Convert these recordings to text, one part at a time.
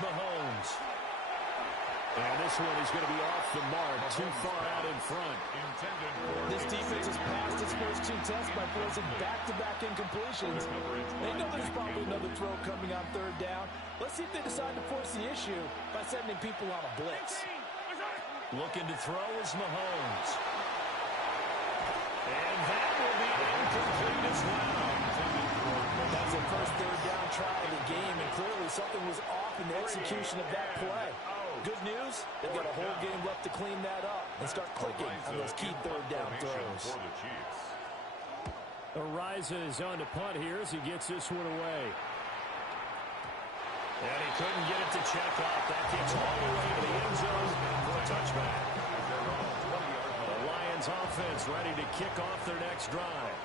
Mahomes. And this one is going to be off the mark, too far out in front. This defense has passed its first two tests by forcing back-to-back incompletions. They know there's probably another throw coming on third down. Let's see if they decide to force the issue by sending people on a blitz. Looking to throw is Mahomes. And that will be incomplete as well. That's the first third down try of the game, and clearly something was off in the execution of that play. Good news, they've got a whole game left to clean that up and start clicking on those key third down throws. Ariza is on to punt here as he gets this one away. And he couldn't get it to check off. That gets all the way to the end zone for a touchback. The Lions offense ready to kick off their next drive.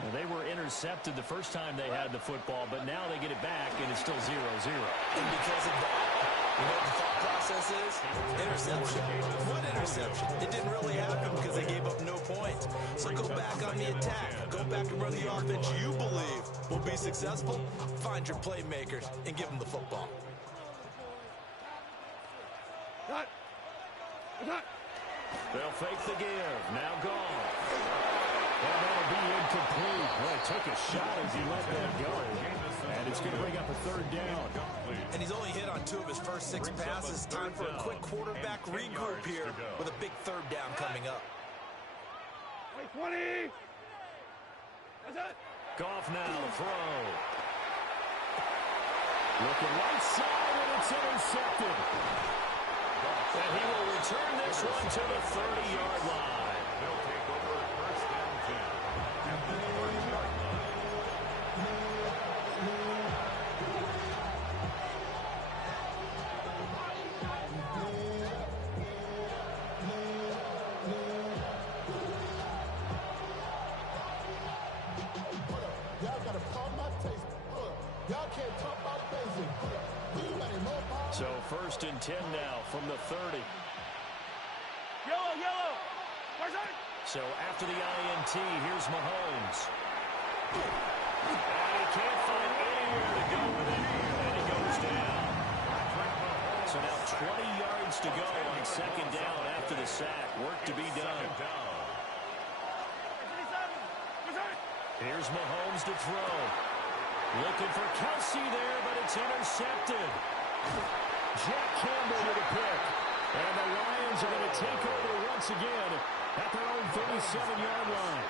Well, they were intercepted the first time they had the football, but now they get it back, and it's still 0-0. And because of that, you know what the thought process is? Interception. What interception? It didn't really happen because they gave up no points. So go back on the attack. Go back and run the offense you believe will be successful. Find your playmakers and give them the football. They'll fake the give. Now gone. And that'll be incomplete. Well, he took a shot as he let that go. And it's going to bring up a third down. And he's only hit on 2 of his first 6 passes. Time for a quick quarterback regroup here with a big third down coming up. 20. Goff now to throw. Looking right side, and it's intercepted. And he will return this one to the 30-yard line. They'll take over first down 10 at the 30-yard line. So first and 10 now from the 30. Yellow. So after the INT, here's Mahomes. And he can't find anywhere to go with it, and he goes down. So now 20 yards to go on second down after the sack. Work to be done. Here's Mahomes to throw. Looking for Kelsey there, but it's intercepted. Jack Campbell with a pick. And the Lions are going to take over once again at their own 37-yard line.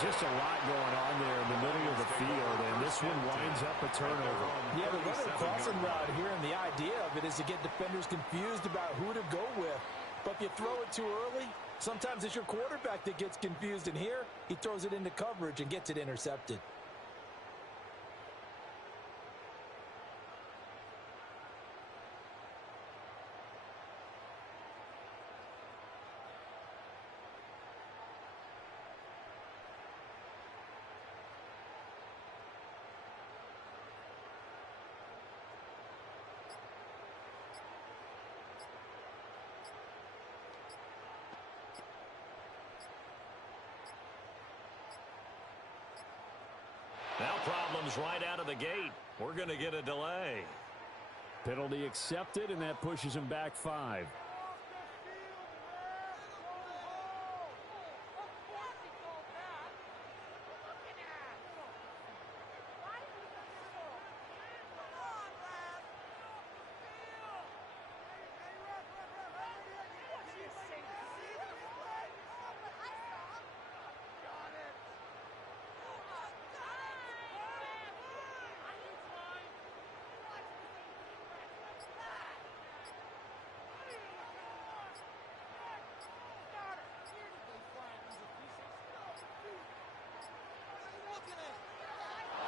Just a lot going on there in the middle of the field, and this one winds up a turnover. Yeah, the running crossing route here, and the idea of it is to get defenders confused about who to go with. But if you throw it too early, sometimes it's your quarterback that gets confused, and here he throws it into coverage and gets it intercepted. Now problems right out of the gate. We're going to get a delay. Penalty accepted, and that pushes him back 5.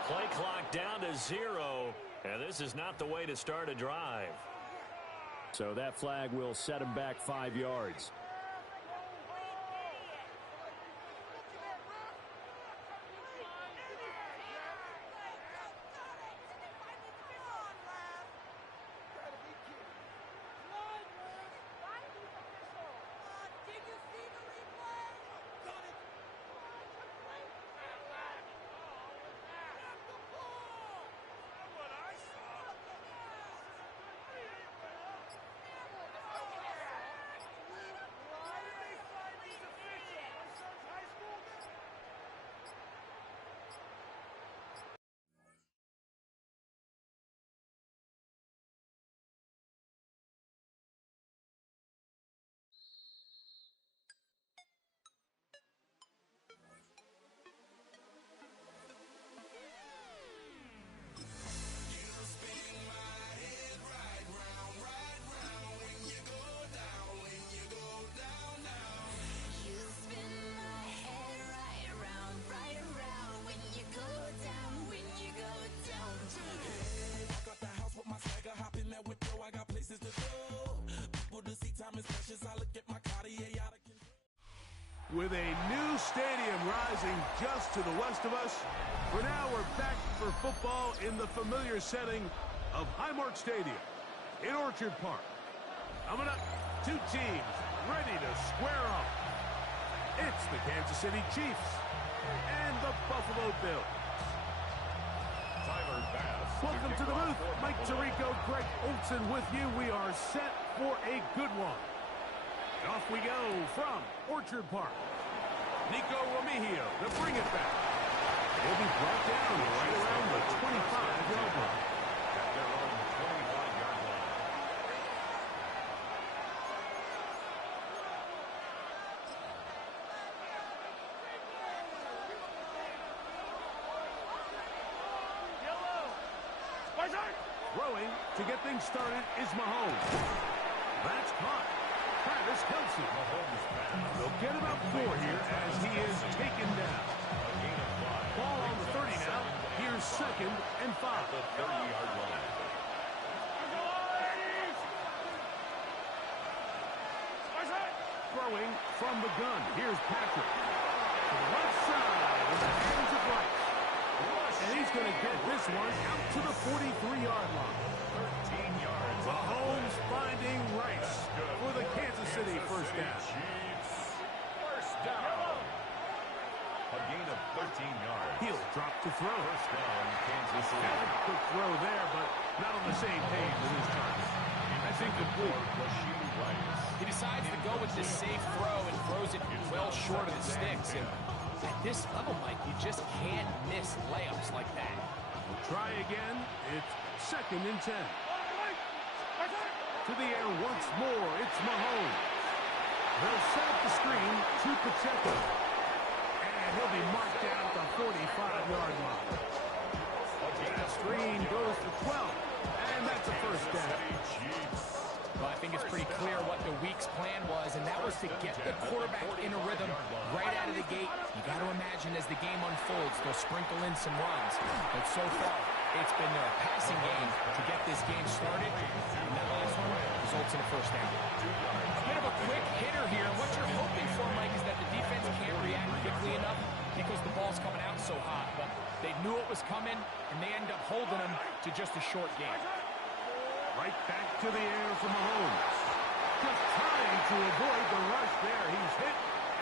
Play clock down to 0, and this is not the way to start a drive. So that flag will set him back 5 yards. With a new stadium rising just to the west of us, for now we're back for football in the familiar setting of Highmark Stadium in Orchard Park. Coming up, two teams ready to square off. It's the Kansas City Chiefs and the Buffalo Bills. Welcome to the booth. Mike Tirico, Greg Olson with you. We are set for a good one. And off we go from Orchard Park. Nico Romeo to bring it back. He'll be brought down right around the 25-yard line. At their own 25-yard line. Throwing to get things started is Mahomes. That's caught. Travis Kelce. They'll get about 4 here as he is taken down. Ball on the 30 now. Here's 2nd and 5. The 30-yard line. Throwing from the gun. Here's Patrick. To the left side in the hands of Rice. And he's going to get this one out to the 43-yard line. 13 yards. Mahomes finding Rice for the Kansas City first down. First down. A gain of 13 yards. He'll drop to throw. First down, Kansas City. Had a quick throw there, but not on the same page with his time. That's incomplete. He decides to go with the safe throw and throws it well short of the sticks. And at this level, Mike, you just can't miss layups like that. We'll try again. It's 2nd and 10. To the air once more. It's Mahomes. They'll set up the screen to Pacheco. And he'll be marked down at the 45-yard line. That screen goes to 12. And that's a first down. Well, I think it's pretty clear what the week's plan was, and that was to get the quarterback in a rhythm right out of the gate. You got to imagine as the game unfolds, they'll sprinkle in some runs. But so far, it's been their passing game to get this game started. And that last one results in a first down. A bit of a quick hitter here. And what you're hoping for, Mike, is that the defense can't react quickly enough because the ball's coming out so hot. But they knew it was coming, and they end up holding them to just a short game. Right back to the air for Mahomes. Just trying to avoid the rush there. He's hit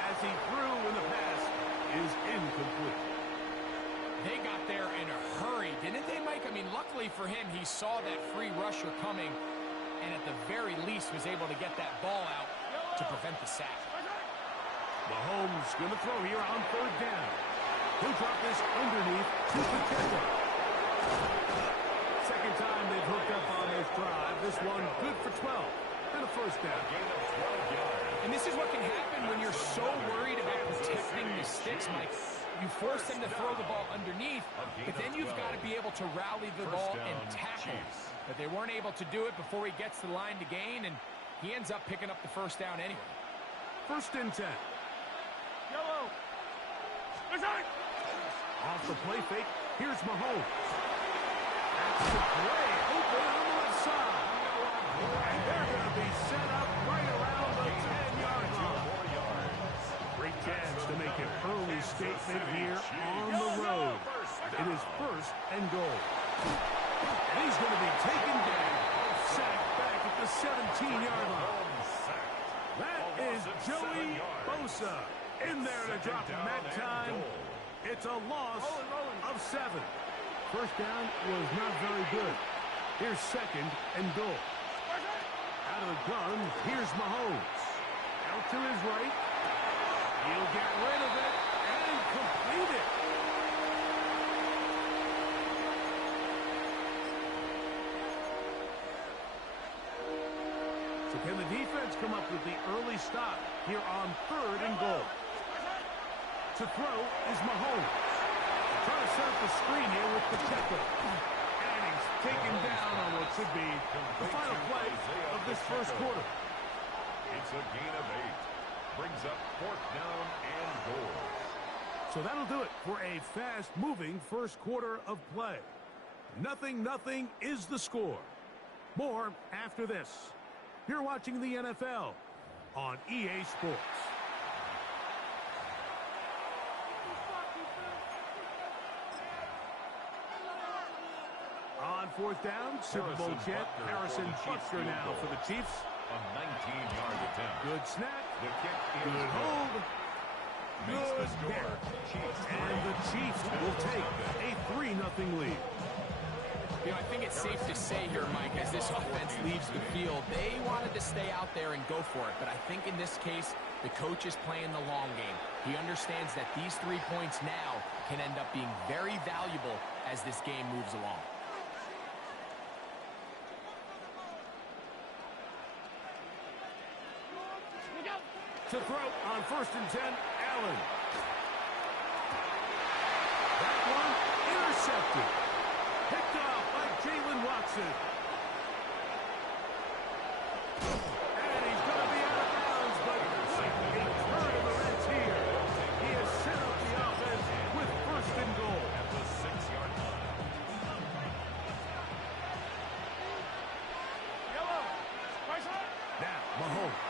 as he threw, and the pass is incomplete. They got there in a hurry, didn't they, Mike? I mean, luckily for him, he saw that free rusher coming, and at the very least was able to get that ball out to prevent the sack. Mahomes going to throw here on 3rd down. He'll drop this underneath to Pacheco. Second time they've hooked up on this drive. This one good for 12 and a first down. And this is what can happen when you're so worried about protecting the sticks, Mike. You force them to throw the ball underneath, but then you've got to be able to rally the ball and tackle. But they weren't able to do it before he gets to the line to gain, and he ends up picking up the first down anyway. 1st and 10. Off the play fake, here's Mahomes. That's the play, open on the left side. And they're going to be set up right around the 10-yard line. Great chance to make an early statement here on the road. It is 1st and goal. And he's going to be taken down. Sacked back at the 17-yard line. That is Joey Bosa in there to drop him that time. It's a loss of 7. First down was not very good. Here's 2nd and goal. Out of the gun, here's Mahomes. Out to his right. He'll get rid of it and complete it. So can the defense come up with the early stop here on 3rd and goal? To throw is Mahomes. Trying to set up the screen here with Pacheco. And he's taken down on what should be the final play of this first quarter. It's a gain of 8. Brings up 4th down and goal. So that'll do it for a fast-moving first quarter of play. 0-0 is the score. More after this. You're watching the NFL on EA Sports. fourth down. Super Bowl champ Harrison Butker now for the Chiefs. A 19-yard attempt. Good snap. The kick is Good hold. Makes the Good score. catch. Chiefs And the Chiefs will take a 3-0 lead. You know, I think it's safe to say here, Mike, as this offense leaves the field, they wanted to stay out there and go for it. But I think in this case, the coach is playing the long game. He understands that these 3 points now can end up being very valuable as this game moves along. To throw on 1st and 10, Allen. That one intercepted. Picked off by Jalen Watson. And he's going to be out of bounds, but a turn of the Reds here. He has set up the offense with 1st and goal. at the 6-yard line. Now, Mahomes.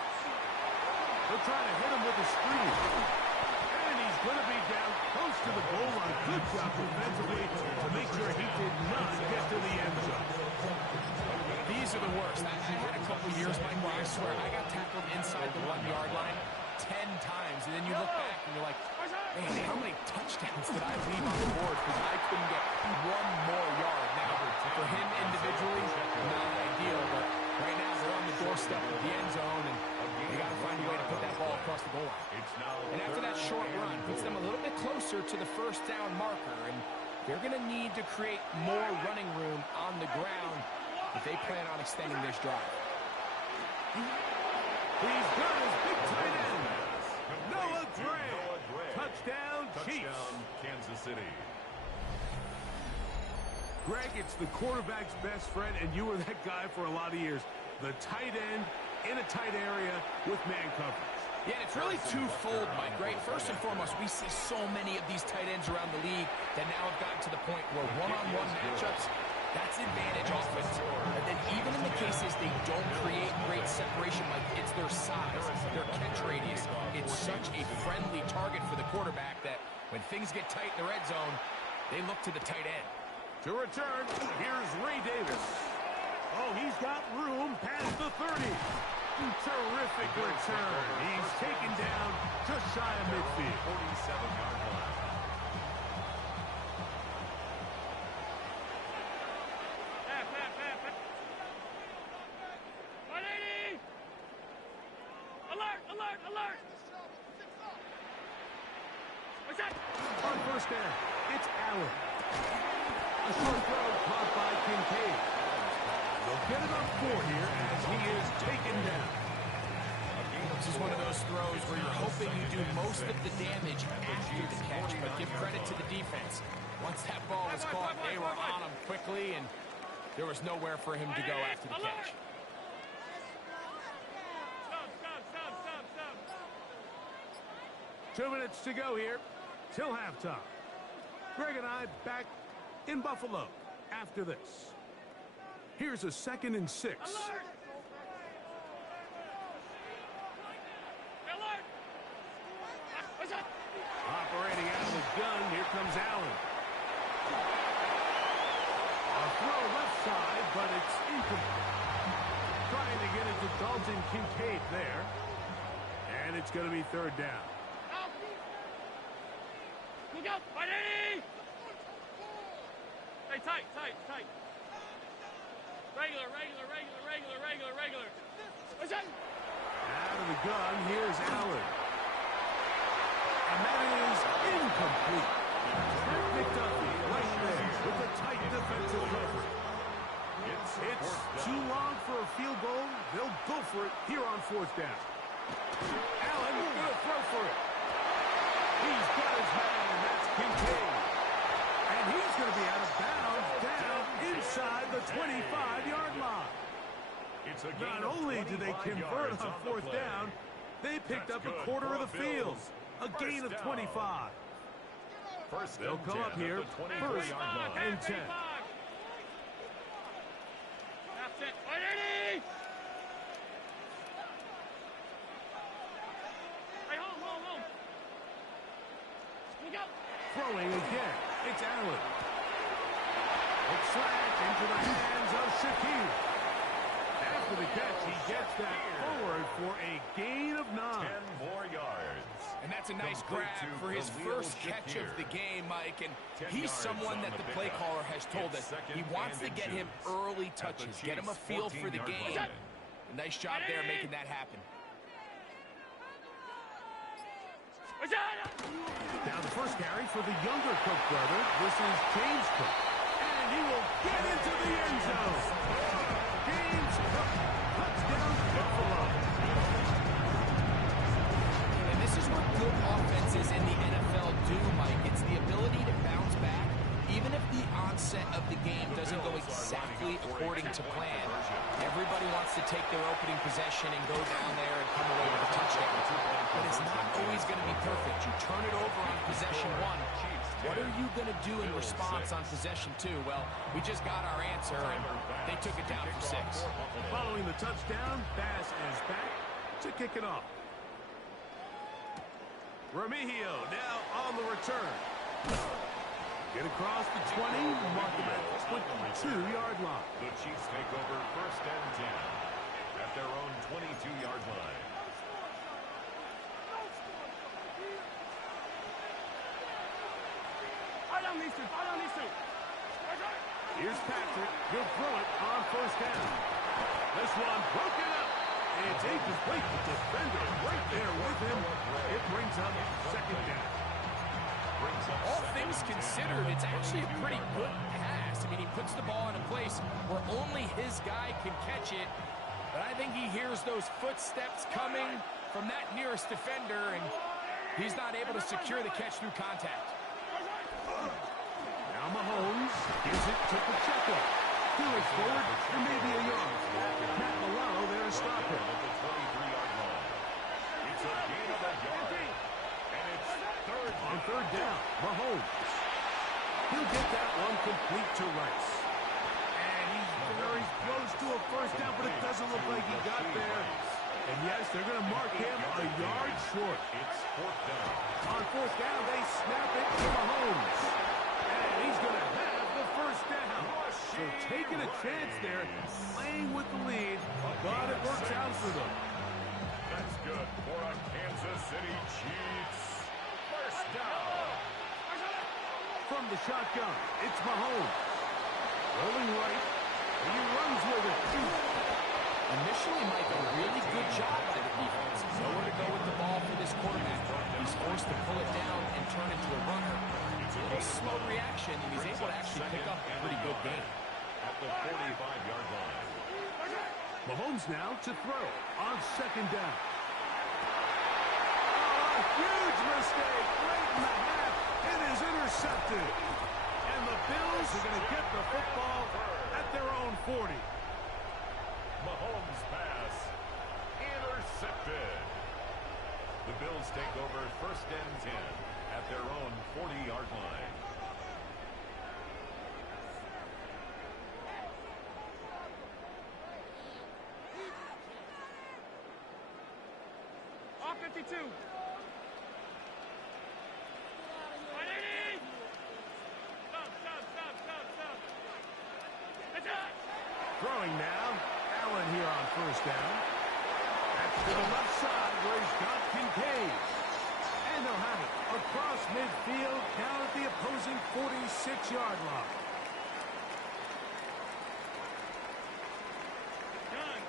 They'll try to hit him with a screen. And he's going to be down close to the goal line. Good job defensively to make sure he did not get to the end zone. These are the worst. I had a couple years, Mike, where I swear I got tackled inside the 1-yard line 10 times, and then you look back and you're like, man, how many touchdowns did I leave on the board because I couldn't get 1 more yard? Now, for him individually, not ideal, but right now they're on the doorstep of the end zone, and you got to find a way to put that ball across the goal line. And after that short run, puts them a little bit closer to the 1st down marker, and they're going to need to create more running room on the ground if they plan on extending this drive. He's got his big tight end. Noah Gray. Touchdown, Chiefs. Touchdown, Kansas City. Greg, it's the quarterback's best friend, and you were that guy for a lot of years. The tight end in a tight area with man coverage. Yeah, and it's really twofold, Mike, right? First and foremost, we see so many of these tight ends around the league that now have gotten to the point where one-on-one matchups, that's advantage offense. And then even in the cases they don't create great separation, like it's their size, their catch radius. It's such a friendly target for the quarterback that when things get tight in the red zone, they look to the tight end. To return, here's Ray Davis. Oh, he's got room past the 30. Terrific return. He's taken down just shy of midfield. 47-yard line. Alert! On 1st down, it's Allen. A short throw caught by Kincaid. They'll get it up 4 here as he is taken down. This is one of those throws where you're hoping you do most of the damage after the catch, but give credit to the defense. Once that ball was caught, they were on him quickly, and there was nowhere for him to go after the catch. Stop. 2 minutes to go here till halftime. Greg and I back in Buffalo after this. Here's a 2nd and 6. Operating out of the gun, here comes Allen. A throw left side, but it's incomplete. Trying to get it to Dalton Kincaid there. And it's going to be 3rd down. Look out! Ready! Hey, tight. Regular. What's that? Out of the gun, here's Allen. And that is incomplete. Greg McDuffie right there with a tight defensive cover. It's too long for a field goal. They'll go for it here on 4th down. Allen going to throw for it. He's got his man, and that's Kincaid. And he's going to be out of bounds down inside the 25-yard line. Not only did they convert on 4th down, they picked up a quarter of the field. A gain of 25. They'll come up here 1st and 10. That's it. Ready! Hey, home. Look out! Throwing again. It's Allen. It's slashed into the hands of Shaquille. After the catch, he gets that forward for a gain of 9. 10 more yards. And that's a nice grab for his first catch of the game, Mike. And he's someone that the play caller has told us he wants to get him early touches, get him a feel for the game. A nice job there making that happen. Now the first carry for the younger Cook brother. This is James Cook. And he will get into the end zone. James Cook, touchdown Buffalo. And this is what good offenses in the NFL do, Mike. It's the ability to bounce back, even if the onset of the game doesn't go exactly according to plan. Everybody wants to take their opening possession and go down there and come away with a touchdown. But it's not always going to be perfect. You turn it over on possession 1. What are you going to do in response on possession 2? Well, we just got our answer, and they took it down for 6. Following the touchdown, Bass is back to kick it off. Remigio now on the return. Get across the 20, mark him at the 22-yard line. The Chiefs take over first and 10 at their own 22-yard line. Here's Patrick. He'll throw it on first down. This one broken up. It's incomplete. The defender right there with him. It brings up second down. All things considered, it's actually a pretty good pass. I mean, he puts the ball in a place where only his guy can catch it. But I think he hears those footsteps coming from that nearest defender, and he's not able to secure the catch through contact. Now Mahomes gives it to Pacheco. Felix forward for maybe a yard. Matt Milano there to stop him. At the 23-yard line. It's a gain of a yard. And it's third On third down, Mahomes. He'll get that one complete to Rice. And he's very close to a first down, but it doesn't look like he got there. And yes, they're going to mark him a yard short. It's fourth down. On fourth down, they snap it to Mahomes. And he's going to have the first down. So taking a chance there, playing with the lead, but it works out for them. That's good for a Kansas City Chiefs. First down. From the shotgun, it's Mahomes. Rolling right, he runs with it. Initially, Mike, a really good job by the defense. Nowhere to go with the ball for this quarterback. He's forced to pull it down and turn it to a runner. It's a little slow reaction, and he's able to actually pick up a pretty good game. At the 45-yard line. Mahomes now to throw on second down. Oh, a huge mistake late in the half. It is intercepted. And the Bills are going to get the football at their own 40. Mahomes pass intercepted. The Bills take over first and 10 at their own 40-yard line. Off 52. 180. Stop. That's it. Throwing now. Allen here on first down. That's to the left side where he's got Kincaid. And they'll have it across midfield down at the opposing 46-yard line. Done.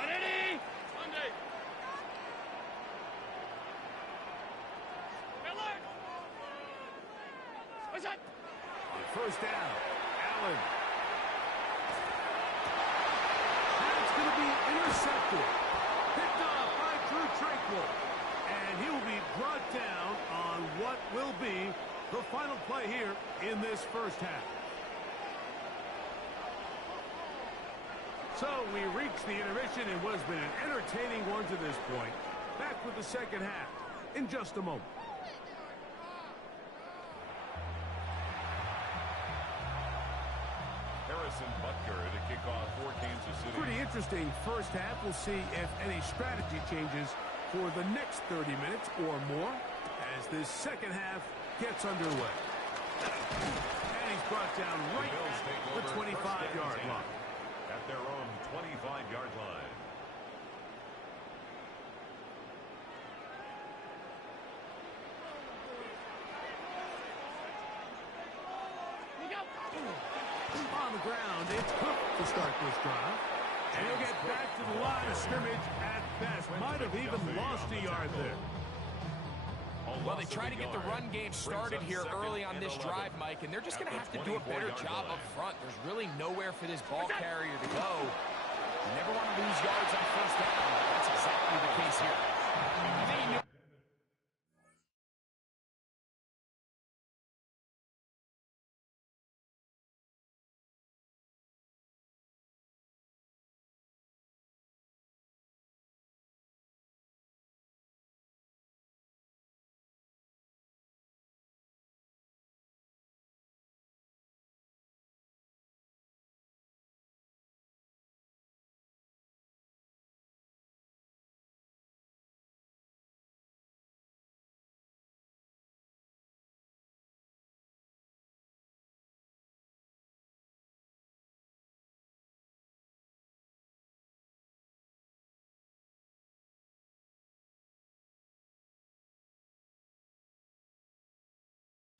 180. Monday. Miller. What's that? On first down, Allen. That's going to be intercepted. Picked off by Drew Tranquil. And he will be brought down on what will be the final play here in this first half. So we reached the intermission. It has been an entertaining one to this point. Back with the second half in just a moment. Harrison Butker to kick off for Kansas City. Pretty interesting first half. We'll see if any strategy changes for the next 30 minutes or more as this second half gets underway. And he's brought down right at the 25-yard line. At their own 25-yard line. On the ground, it's Cook to start this drive. And he'll get back to the line of scrimmage at best. Might have even lost a yard there. Well, they try to get the run game started here early on this drive, Mike, and they're just going to have to do a better job up front. There's really nowhere for this ball carrier to go. You never want to lose yards on first down. That's exactly the case here. I think he knew.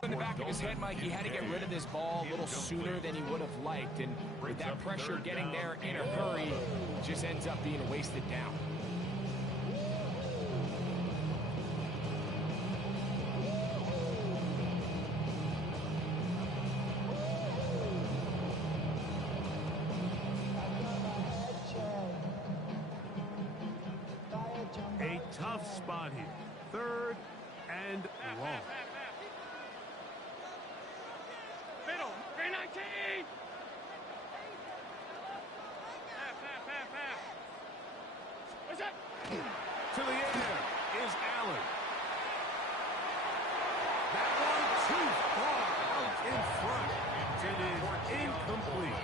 In the back of his head, Mike, he had to get rid of this ball a little sooner than he would have liked, and with that pressure getting there in a hurry, it just ends up being a wasted down. A tough spot here. Third and long. Middle, 319! Pass. What's up? To the air is Allen. That one too far out in front. It is incomplete.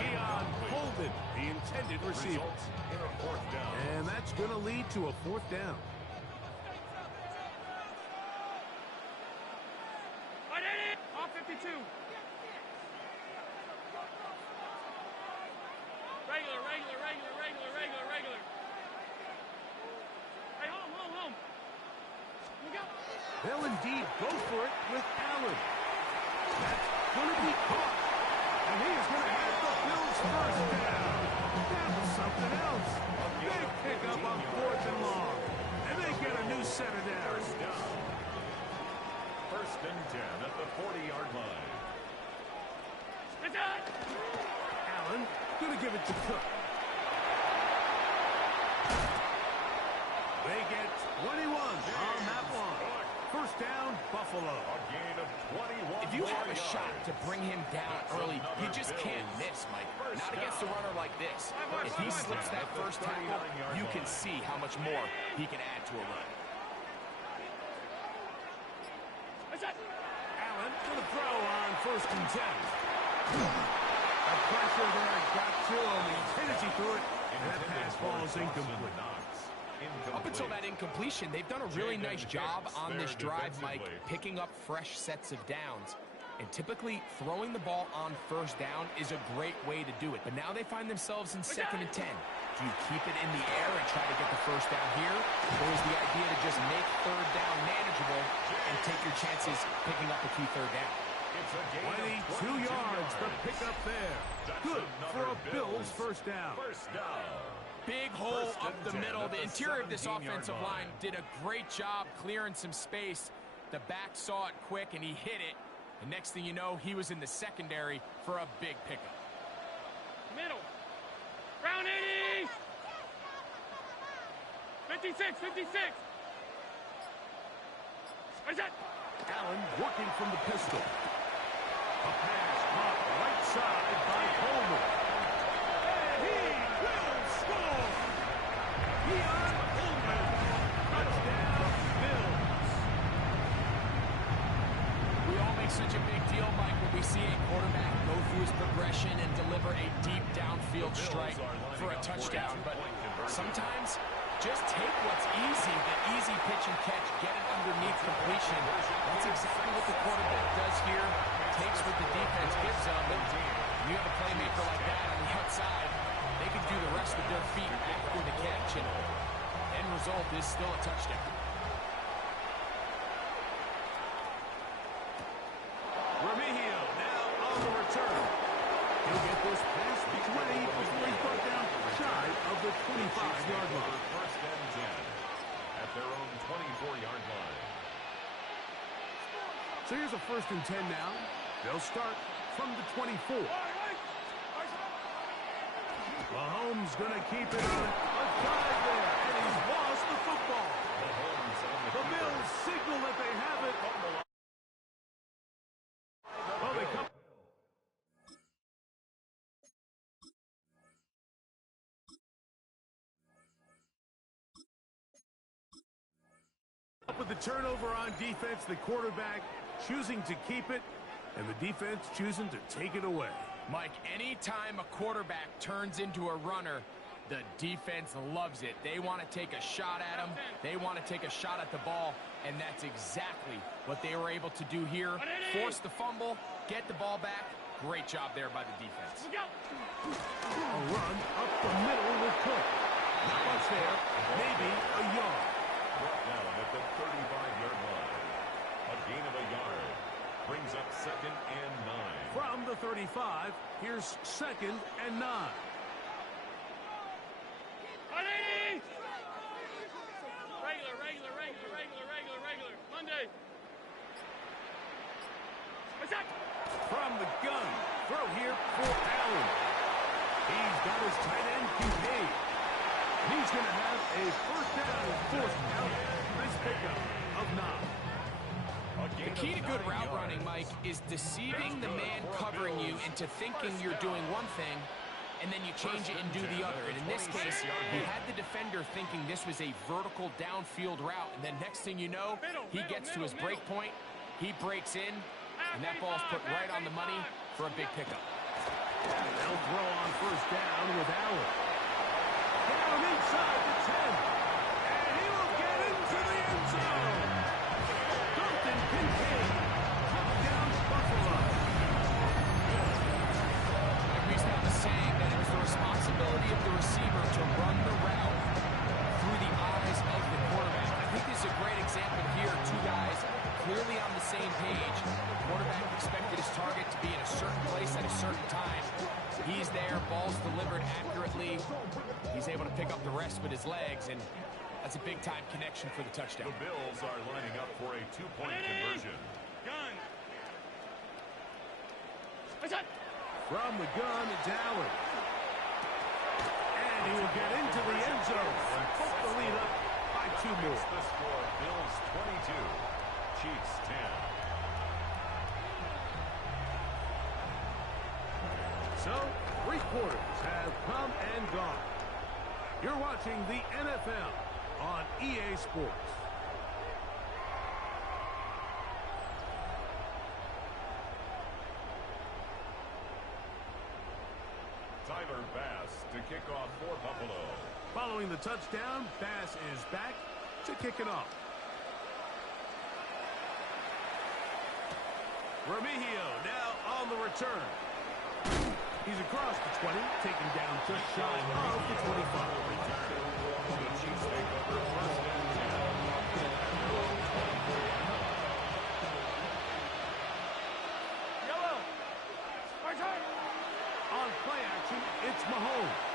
Keon Holden, the intended receiver. And that's going to lead to a fourth down. Off 52. Regular. Hey, home. Look out. They'll indeed go for it with Allen. That's going to be caught. And he is going to have the Bills first down. That was something else. A big pickup on fourth and long. And they get a new set of downs. First and 10 at the 40-yard line. It's out. Allen going to give it to Cook. They get 21 on that one. First down, Buffalo. A gain of 21. If you have a shot to bring him down early, you just can't miss, Mike. Not against a runner like this. If he slips that first tackle, you can see how much more he can add to a run. Allen for the throw on first and 10. The pressure there got to him. He hit as he threw it, and that pass ball is incomplete. Up until that incompletion, they've done a really nice job on this drive, Mike, picking up fresh sets of downs. And typically, throwing the ball on first down is a great way to do it. But now they find themselves in 2nd and 10. Do you keep it in the air and try to get the first down here? Or is the idea to just make third down manageable and take your chances picking up a key third down? 22 yards for pickup there. Good for a Bills first down. Big hole up the middle. The interior of this offensive line did a great job clearing some space. The back saw it quick, and he hit it. And next thing you know, he was in the secondary for a big pickup. Middle. Round 80. 56. What's that? Allen working from the pistol. A pass caught right side by Coleman. And he will score. Keon Coleman. Touchdown, Bills. We all make such a big deal, Mike, when we see a quarterback go through his progression and deliver a deep downfield strike for a touchdown. But sometimes Just take what's easy, the easy pitch and catch, get it underneath completion. That's exactly what the quarterback does here. Takes what the defense gives them, and you have a playmaker like that on the outside, they can do the rest with their feet after the catch, and end result is still a touchdown. Remigio now on the return. He'll get this past the 20 before he's brought down shy of the 25-yard line. First and 10 at their own 24-yard line. So here's a 1st and 10 now. They'll start from the 24. Mahomes going to keep it on a drive there, and he's lost the football. The Bills signal that they have it. Well, they come. Up with the turnover on defense, the quarterback choosing to keep it, and the defense choosing to take it away. Mike, anytime a quarterback turns into a runner, the defense loves it. They want to take a shot at him. They want to take a shot at the ball, and that's exactly what they were able to do here. Force the fumble, get the ball back. Great job there by the defense. A run up the middle with Cook. Not much there, maybe a yard. Brought down at the 35-yard line. A gain of a yard brings up 2nd and 9. From the 35, here's 2nd and 9. Regular. Monday. From the gun, throw here for Allen. He's got his tight end contained. He's going to have a 1st down and 4th out. Nice pickup of 9. The key to good route running, Mike, is deceiving the man covering you into thinking you're doing one thing, and then you change it and do the other. And in this case, he had the defender thinking this was a vertical downfield route, and then next thing you know, he gets to his break point, he breaks in, and that ball's put right on the money for a big pickup. They'll throw on 1st down with Allen. Down inside the 10. And he will get into the end zone. Dalton Kincaid. Touchdown, Buffalo. Like we used to have a saying that it was the responsibility of the receiver to run the route through the eyes of the quarterback. I think this is a great example here. Two guys clearly on the same page. The quarterback expected his target to be in a certain place at a certain time. He's there, ball's delivered accurately. He's able to pick up the rest with his legs, and that's a big-time connection for the touchdown. The Bills are lining up for a 2-point conversion. Gun. From the gun, it's Allen. And he will get into the end zone. Put the lead up by 2 more. The score, Bills 22, Chiefs 10. So, 3 quarters have come and gone. You're watching the NFL on EA Sports. Tyler Bass to kick off for Buffalo. Following the touchdown, Bass is back to kick it off. Remigio now on the return. He's across the 20, taken down just shy of the 25. The Chiefs take over 1st and 10. Yellow. On play action, it's Mahomes.